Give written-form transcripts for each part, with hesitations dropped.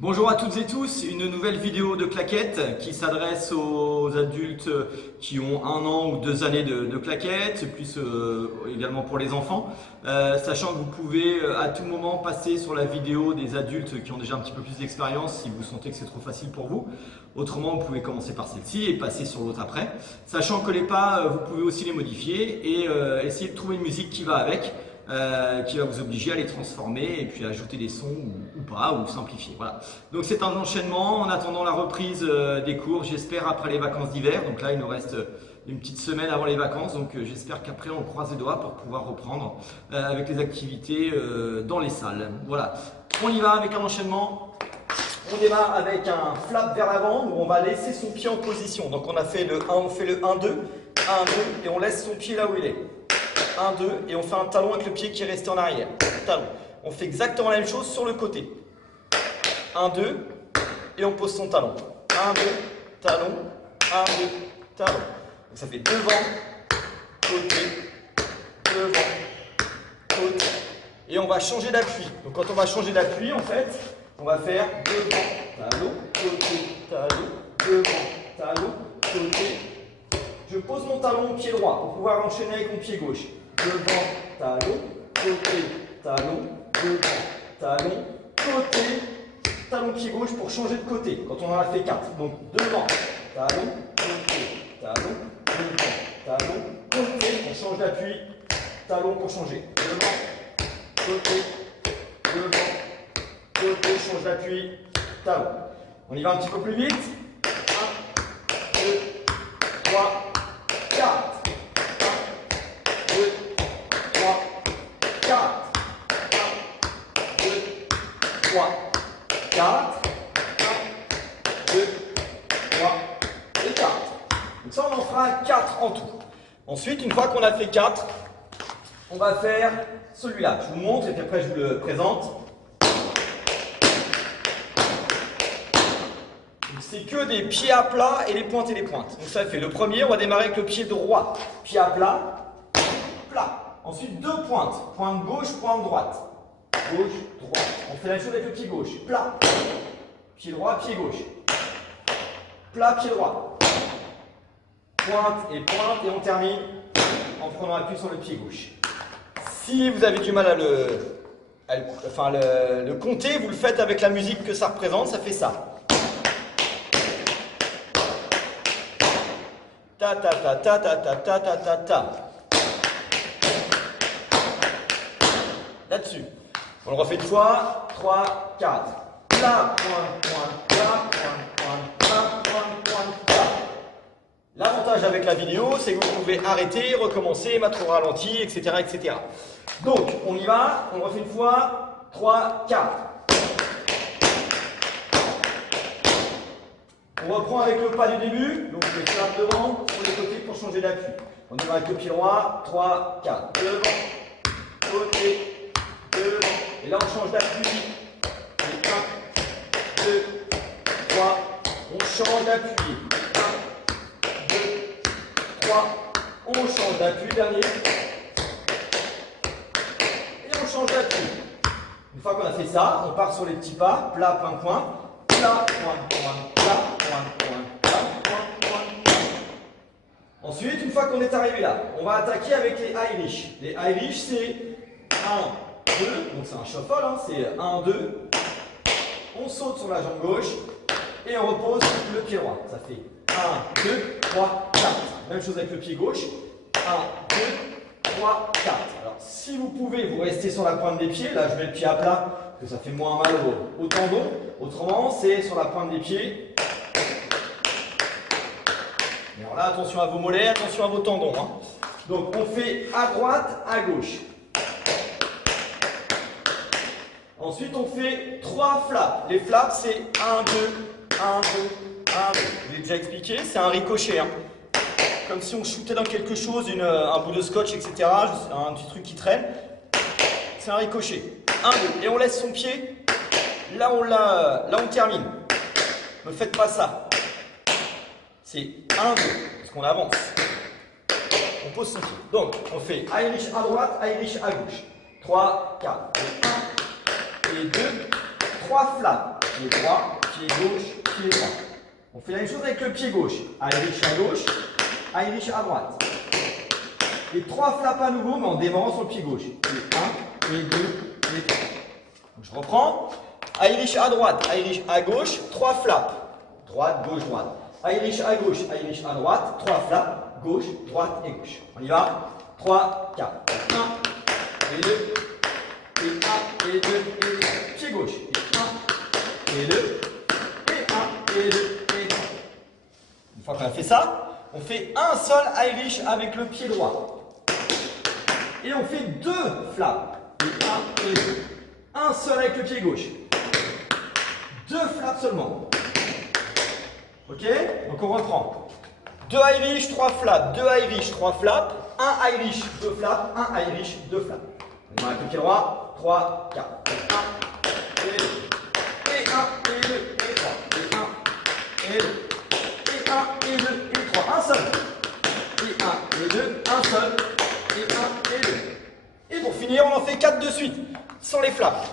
Bonjour à toutes et tous, une nouvelle vidéo de claquettes qui s'adresse aux adultes qui ont 1 an ou 2 années de claquettes, plus également pour les enfants. Sachant que vous pouvez à tout moment passer sur la vidéo des adultes qui ont déjà un petit peu plus d'expérience si vous sentez que c'est trop facile pour vous. Autrement, vous pouvez commencer par celle-ci et passer sur l'autre après. Sachant que les pas, vous pouvez aussi les modifier et essayer de trouver une musique qui va avec. Qui va vous obliger à les transformer et puis à ajouter des sons ou pas, ou simplifier. Voilà. Donc c'est un enchaînement en attendant la reprise des cours, j'espère après les vacances d'hiver. Donc là il nous reste une petite semaine avant les vacances, donc j'espère qu'après on croise les doigts pour pouvoir reprendre avec les activités dans les salles. Voilà, on y va avec un enchaînement. On démarre avec un flap vers l'avant où on va laisser son pied en position. Donc on a fait le 1, on fait le 1-2, 1-2 et on laisse son pied là où il est. 1, 2, et on fait un talon avec le pied qui est resté en arrière. Talon. On fait exactement la même chose sur le côté. 1, 2, et on pose son talon. 1, 2, talon, 1, 2, talon. Donc ça fait devant, côté, devant, côté. Et on va changer d'appui. Donc quand on va changer d'appui, en fait, on va faire devant, talon, côté, talon, devant, talon, côté. Je pose mon talon au pied droit pour pouvoir enchaîner avec mon pied gauche. Devant, talon, côté, talon, devant, talon, côté, talon, pied gauche pour changer de côté quand on en a fait 4. Donc devant, talon, côté, talon, devant, talon, côté, on change d'appui, talon pour changer. Devant, côté, devant, côté, change d'appui, talon. On y va un petit peu plus vite. 1, 2, 3, 4. 1, 2, 3, 4. 1, 2, 3, 4. 1, 2, 3 et 4. Donc ça, on en fera 4 en tout. Ensuite, une fois qu'on a fait 4, on va faire celui-là. Je vous montre et puis après je vous le présente. C'est que des pieds à plat et les pointes et les pointes. Donc ça fait le premier, on va démarrer avec le pied droit. Pied à plat, plat. Ensuite deux pointes. Pointe gauche, pointe droite. Gauche, droite. On fait la même chose avec le pied gauche. Plat. Pied droit, pied gauche. Plat, pied droit. Pointe et on termine en prenant appui sur le pied gauche. Si vous avez du mal à le compter, vous le faites avec la musique que ça représente, ça fait ça. Ta ta ta ta ta ta ta ta ta ta. Là-dessus. On le refait une fois. 3, 4. Plat, point, plat, point, plat. L'avantage avec la vidéo, c'est que vous pouvez arrêter, recommencer, mettre au ralenti, etc., etc. Donc, on y va. On le refait une fois. 3, 4. On reprend avec le pas du début, donc je fais un devant, sur les côtés pour changer d'appui. On y va avec le pied droit, 3, 4, devant, côté, devant. Et là on change d'appui. 1, 2, 3, on change d'appui. 1, 2, 3, on change d'appui, dernier. Et on change d'appui. Une fois qu'on a fait ça, on part sur les petits pas, plat, point, plat, point, plat. Ensuite, une fois qu'on est arrivé là, on va attaquer avec les Irish. Les Irish, c'est 1, 2, donc c'est un shuffle, hein, c'est 1, 2. On saute sur la jambe gauche et on repose le pied droit. Ça fait 1, 2, 3, 4. Même chose avec le pied gauche. 1, 2, 3, 4. Alors, si vous pouvez, vous restez sur la pointe des pieds. Là, je mets le pied à plat, que ça fait moins mal au tendon. Autrement, c'est sur la pointe des pieds. Et alors là, attention à vos mollets, attention à vos tendons. Hein. Donc, on fait à droite, à gauche. Ensuite, on fait 3 flaps. Les flaps, c'est 1, 2, 1, 2, 1, 2. Je vous l'ai déjà expliqué, c'est un ricochet. Hein. Comme si on shootait dans quelque chose, un bout de scotch, etc. Un petit truc qui traîne. C'est un ricochet. 1, 2. Et on laisse son pied. Là, on termine. Ne faites pas ça. C'est 1, 2, parce qu'on avance. On pose son pied. Donc, on fait Irish à droite, Irish à gauche. 3, 4. Et 1, et 2, 3 flaps. pied droit, pied gauche, pied droit. On fait la même chose avec le pied gauche. Irish à gauche, Irish à droite. Et 3 flaps à nouveau, mais en démarrant sur le pied gauche. Et 1, et 2, et 3. Donc je reprends. Irish à droite, Irish à gauche, 3 flaps. Droite, gauche, droite. Irish à gauche, Irish à droite, 3 flaps. Gauche, droite et gauche. On y va. 3, 4. 1, et 2, et 1, et 2, et 3. Pied gauche. Et 1, et 2, et 1, et 2, et 3. Une fois qu'on a fait ça, on fait un seul Irish avec le pied droit. Et on fait 2 flaps. Et 1 et 2. Un seul avec le pied gauche. 2 flaps seulement. Ok? Donc on reprend. 2 Irish, 3 flaps. 2 Irish, 3 flaps. 1 Irish, 2 flaps. 1 Irish, 2 flaps. On va avec le pied droit. 3, 4. 1 et 2. Et 1 et 2 et 3. Et 1 et 2. Et 1 et 2 et 3. Un seul. Et 1 et 2. Un seul. Et 1 et 2. Et pour finir, on en fait 4 de suite. Sans les flaps.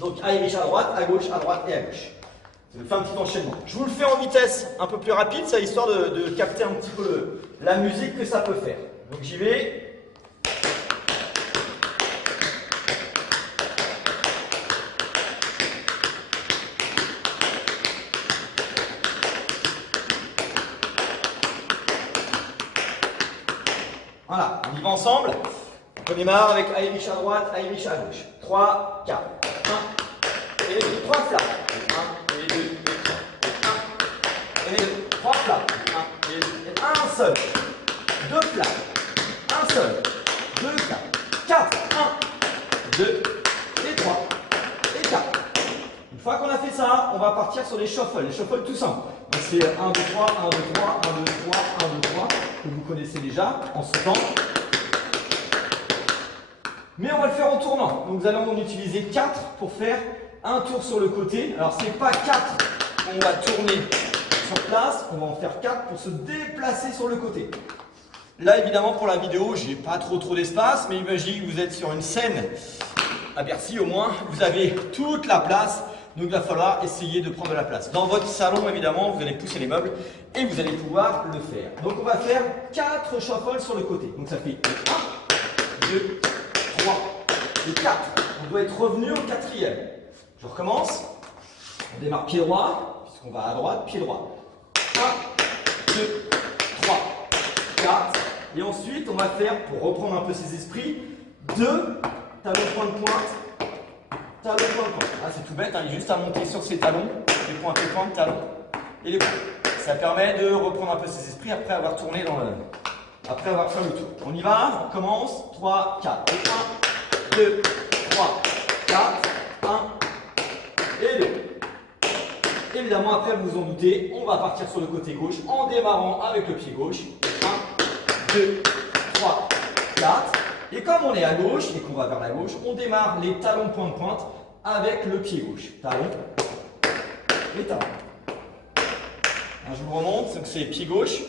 Donc Irish à droite, et à gauche. Ça fait un petit enchaînement. Je vous le fais en vitesse un peu plus rapide, ça histoire de capter un petit peu la musique que ça peut faire. Donc j'y vais. Voilà, on y va ensemble. On démarre avec Irish à droite, Irish à gauche. 3, 4. 1 et 2. 3 flaps. 1 et 2 et 3. 1 et 2. 3 flaps. 1 et 2 et un seul. 2 flaps. Un seul. 2 flaps. 4. 1, 2 et 3 et 4. Une fois qu'on a fait ça, on va partir sur les shuffles. Les shuffles tout simples. Donc c'est 1, 2, 3, 1, 2, 3, 1, 2, 3, 1, 2, 3, que vous connaissez déjà en sautant. Mais on va le faire en tournant. Donc nous allons en utiliser 4 pour faire un tour sur le côté. Alors c'est pas 4 qu'on va tourner sur place, on va en faire 4 pour se déplacer sur le côté. Là évidemment pour la vidéo, j'ai pas trop d'espace, mais imaginez que vous êtes sur une scène à Bercy au moins, vous avez toute la place. Donc il va falloir essayer de prendre de la place. Dans votre salon, évidemment, vous allez pousser les meubles et vous allez pouvoir le faire. Donc on va faire 4 shuffles sur le côté. Donc ça fait 1, 2, 3 et 4. On doit être revenu au 4e. Je recommence. On démarre pied droit, puisqu'on va à droite, pied droit. 1, 2, 3, 4. Et ensuite, on va faire, pour reprendre un peu ses esprits, 2 talons point de pointe. Talon, point, point. Ah, c'est tout bête, hein, il est juste à monter sur ses talons, les points de pointe, talons et les points. Ça permet de reprendre un peu ses esprits après avoir tourné après avoir fait le tour. On y va, on commence. 3, 4. Et 1, 2, 3, 4, 1 et 2. Évidemment, après, vous vous en doutez, on va partir sur le côté gauche en démarrant avec le pied gauche. 1, 2, 3, 4. Et comme on est à gauche et qu'on va vers la gauche, on démarre les talons point de pointe avec le pied gauche. Talon et talon. Je vous remonte, donc c'est pied gauche,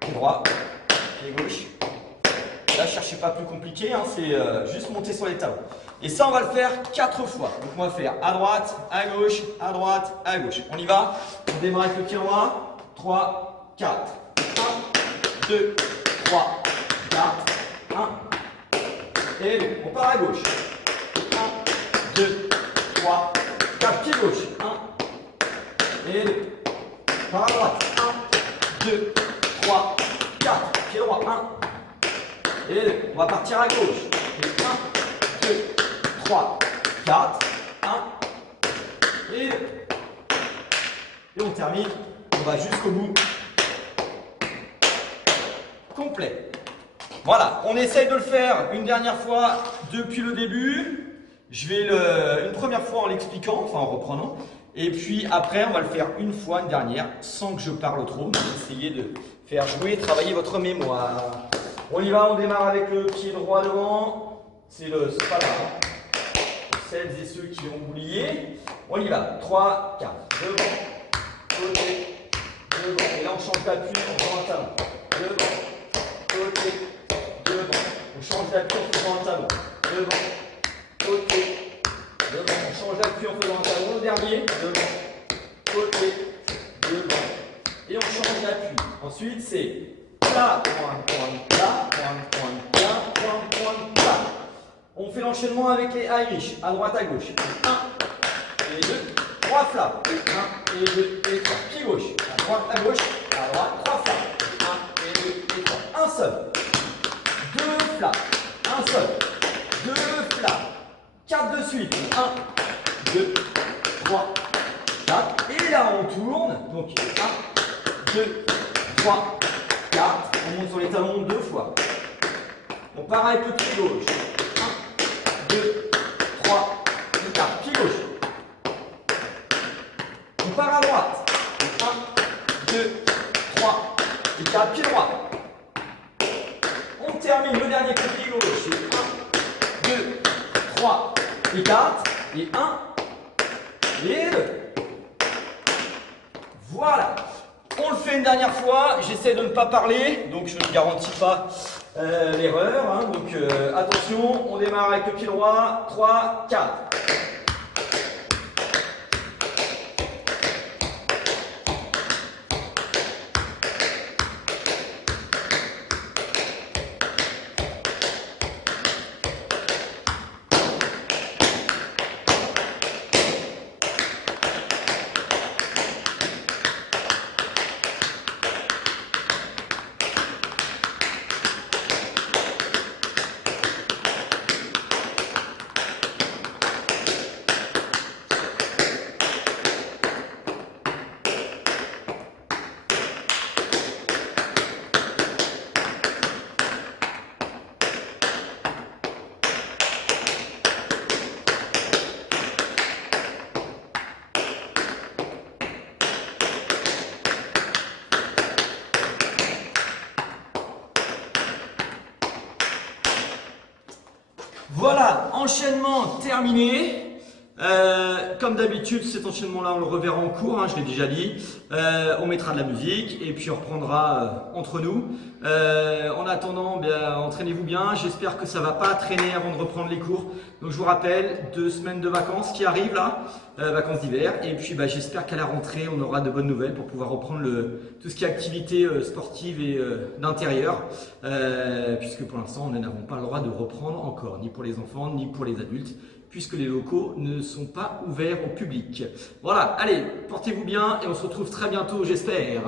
pied droit, pied gauche. Là, ne cherchez pas plus compliqué, hein, c'est juste monter sur les talons. Et ça, on va le faire 4 fois. Donc on va faire à droite, à gauche, à droite, à gauche. On y va. On démarre avec le pied droit. 3, 4. 1, 2, 3, 4. 1. Et 2. On part à gauche. 1, 2, 3, 4. Pied gauche. 1 et 2. Par à droite. 1, 2, 3, 4. Pied droit. 1 et 2. On va partir à gauche. Et 1, 2, 3, 4. 1 et 2. Et on termine. On va jusqu'au bout. Complet. Voilà, on essaye de le faire une dernière fois depuis le début. Je vais une première fois en l'expliquant, enfin en reprenant. Et puis après, on va le faire une fois, une dernière, sans que je parle trop. Essayez de faire jouer, travailler votre mémoire. On y va, on démarre avec le pied droit devant. C'est pas grave. Pour celles et ceux qui ont oublié. On y va. 3, 4. Devant, côté, devant. Et là, on change d'appui en faisant un talon. Devant, côté, devant. On change d'appui en faisant un talon. Devant, côté, devant. On change d'appui en faisant un talon. Le dernier, devant, Ensuite, c'est plat, point, point, plat, point, point, plat, point, point, plat. On fait l'enchaînement avec les Irish, à droite, à gauche. 1 et 2, 3 flaps. 1 et 2 et 3. Pied gauche, à droite, 3 flaps. 1 et 2 et 3. Un seul. 2 flaps. Un seul. 2 flaps. 4 de suite. 1, 2, 3, 4. Et là, on tourne. Donc, 1, 2, 3, 4. On monte sur les talons 2 fois. On part avec le pied gauche. 1, 2, 3, 4. Pied gauche. On part à droite. 1, 2, 3, 4. Pied droit. On termine le dernier coup de pied gauche. 1, 2, 3 et 4. Et 1 et 2. Voilà. On le fait une dernière fois. J'essaie de ne pas parler, donc je ne garantis pas l'erreur. Hein. Donc attention, on démarre avec le pied droit. 3, 4. Voilà, enchaînement terminé. Comme d'habitude, cet enchaînement-là, on le reverra en cours, hein, je l'ai déjà dit. On mettra de la musique et puis on reprendra entre nous. En attendant, bien, entraînez-vous bien. J'espère que ça ne va pas traîner avant de reprendre les cours. Donc je vous rappelle, 2 semaines de vacances qui arrivent là, vacances d'hiver. Et puis j'espère qu'à la rentrée, on aura de bonnes nouvelles pour pouvoir reprendre tout ce qui est activité sportive et d'intérieur. Puisque pour l'instant, nous n'avons pas le droit de reprendre encore, ni pour les enfants, ni pour les adultes, puisque les locaux ne sont pas ouverts au public. Voilà, allez, portez-vous bien et on se retrouve très bientôt, j'espère.